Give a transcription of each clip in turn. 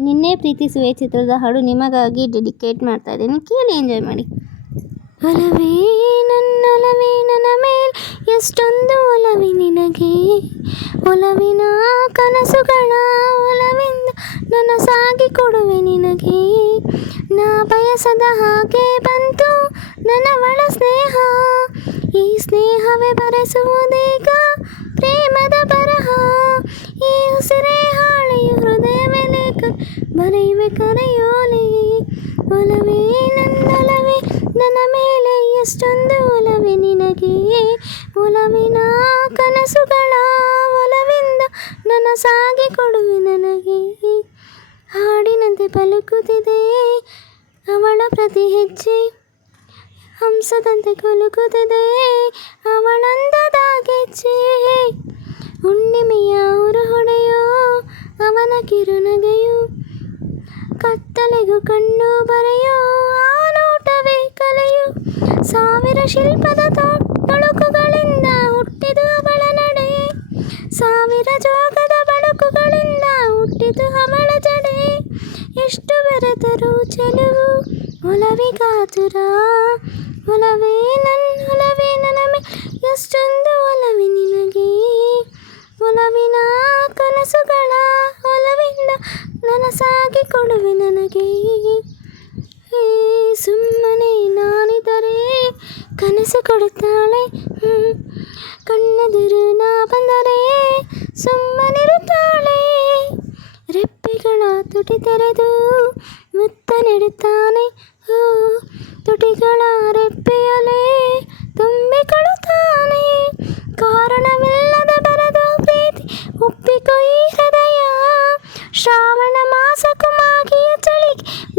ನಿನ್ನೆ ಪ್ರೀತಿಸುವೆ ಚಿತ್ರದ ಹಾಡು ನಿಮಗಾಗಿ ಡೆಡಿಕೇಟ್ ಮಾಡ್ತಾ ಇದ್ದೀನಿ. ಕೇಳಿ, ಎಂಜಾಯ್ ಮಾಡಿ. ಒಲವೇ ನನ್ನೊಲವೇ ನನ್ನ ಮೇಲ್, ಎಷ್ಟೊಂದು ಒಲವಿ ನಿನಗೆ. ಒಲವಿನ ಕನಸುಗಳ ಒಲವಿಂದ ನನ್ನ ಸಾಗಿ ಕೊಡುವೆ ನಿನಗೆ. ನಾ ಬಯಸದ ಹಾಗೆ ಬಂತು ನನ್ನ ಒಳ ಸ್ನೇಹ. ಈ ಸ್ನೇಹವೇ ಬರೆಸುವುದೀಗ ಬರೆಯುವೆ ಕರೆಯೋಲೆ. ಒಲವೇ ನನ್ನೊಲವೇ ನನ್ನ ಮೇಲೆ ಎಷ್ಟೊಂದು ಒಲವೆ ನಿನಗೆ. ಒಲವಿನ ಕನಸುಗಳ ಒಲವಿಂದ ನನ್ನ ಸಾಗಿ ಕೊಡುವೆ ನನಗೆ. ಹಾಡಿನಂತೆ ಪಲುಕುತ್ತಿದೆ ಅವಳ ಪ್ರತಿ ಹೆಜ್ಜೆ. ಹಂಸದಂತೆ ಕೊಲುಕುತ್ತಿದೆ ಅವಳಂದದ ಗೆಜ್ಜೆ ಹುಣ್ಣಿಮೆಯ ಹೊಡೆಯೋ ಅವನ ಕಿರುನಗೆಯು ಕತ್ತಲೆಗೂ ಕಣ್ಣು ಬರೆಯೋ ಆ ನೋಟವೇ ಕಲೆಯು. ಸಾವಿರ ಶಿಲ್ಪದ ತೊಳುಕುಗಳಿಂದ ಹುಟ್ಟಿದು ಅವಳ ನಡೆ. ಸಾವಿರ ಜೋಗದ ಬಳುಕುಗಳಿಂದ ಹುಟ್ಟಿದು ಅವಳ ಜಡೆ. ಎಷ್ಟು ಬೆರೆತರು ಚೆಲುವು ಒಲವಿಗಾತುರ ಒಲವೇ ನನ್ನ ಒಲವೇ ನನಸಾಗಿ ಕೊಡುವೆ ನನಗೆ ಏ ಸುಮ್ಮನೆ ನಾನಿದರೆ ಕನಸು ಕೊಡುತ್ತಾಳೆ ಹ್ಮ್. ಕಣ್ಣೆದುರು ನಾ ಬಂದರೆ ಸುಮ್ಮನಿರುತ್ತಾಳೆ ರೆಪ್ಪೆಗಳ ತುಟಿ ತೆರೆದು ಮುತ್ತ ನೀಡುತ್ತಾನೆ ಓ ತುಟಿಗಳ ರೆಪ್ಪೆಯಲೇ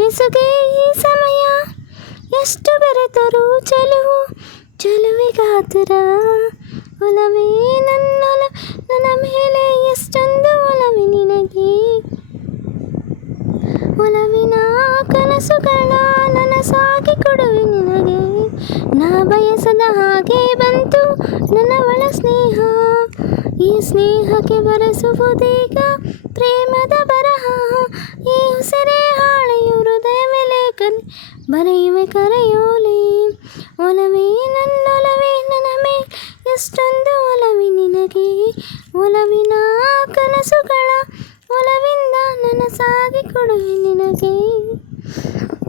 ಬೆಸುಗೆ ಈ ಸಮಯ ಎಷ್ಟು ಬೆರೆತರೂ ಚೆಲುವು ಚಲುವಿಗಾತುರ ಒಲವೇ ನನ್ನೊಲ ನನ್ನ ಮೇಲೆ ಎಷ್ಟೊಂದು ಒಲವೆ ನಿನಗೆ. ಒಲವಿನ ಕನಸುಗಳ ನನಸಾಗಿ ಕೊಡುವೆ ನಿನಗೆ. ನಾ ಬಯಸದ ಹಾಗೆ ಬಂತು ನನ್ನ ಒಳ ಸ್ನೇಹ. ಈ ಸ್ನೇಹಕ್ಕೆ ಬರೆಸುವುದೀಗ ಪ್ರೇಮದ ಬರೆಯುವೆ ಕರೆಯೋಲೆ. ಒಲವೇ ನನ್ನೊಲವೇ ನನ್ನ ಮೇ. ಎಷ್ಟೊಂದು ಒಲವಿ ನಿನಗೆ. ಒಲವಿನ ಕನಸುಗಳ ಒಲವಿಂದ ನನಸಾಗಿ ಸಾಗಿ ಕೊಡುವೆ ನಿನಗೆ.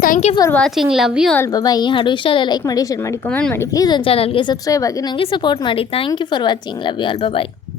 Thank you for watching love you all ಬಾಬಾ ಈ ಹಾಡು ಇಷ್ಟ ಲೈಕ್ ಮಾಡಿ ಶೇರ್ ಮಾಡಿ ಕಮೆಂಟ್ ಮಾಡಿ. ಪ್ಲೀಸ್ ನನ್ನ ಚಾನಲ್ಗೆ ಸಬ್ಸ್ಕ್ರೈಬ್ ಆಗಿ. ನನಗೆ ಸಪೋರ್ಟ್ ಮಾಡಿ. Thank you for watching love you all bye